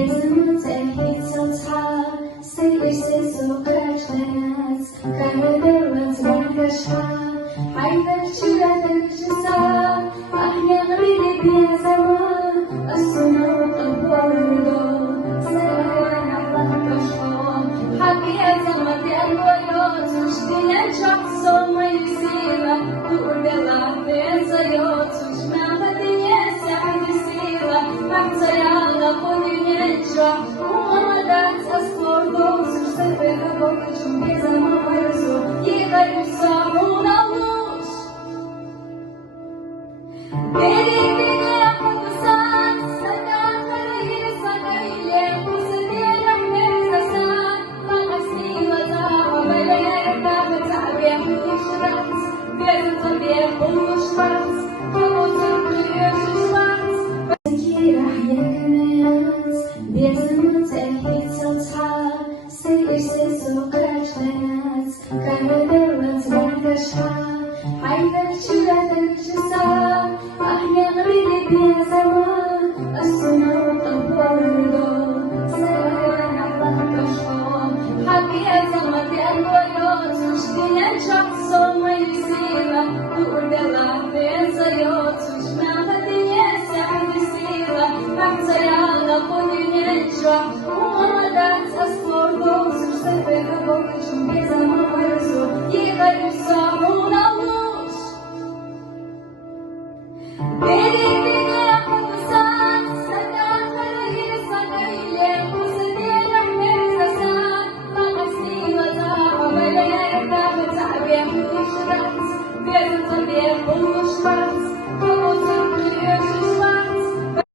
هیچ سەوچا سەیری سێز و قەشەنەس کەمەدەوەز بەرگەشا حەیدەر چورە دەرجسا ئەحمێڵی لێبیێزەوە ئەسونەوە قەبوڵدۆ سەرەوەنە بەخبەشۆ حەقی ئەزەمەتی ئەلوەیۆ توشتینە چاق سۆمەی سیرە دوردەڵا بێزەیۆ توشمەڵەتیە سەعیدی سیرە مەحزەیاڵە خۆدینێجا ومەدات ئەسپۆردۆ سەربێتە بۆ کەچم بێزەمە وەرزۆ یێغەی ساڕوونە وش حەیدەر چورە دەرجسا ئەحمێڵی لێبیێزەوە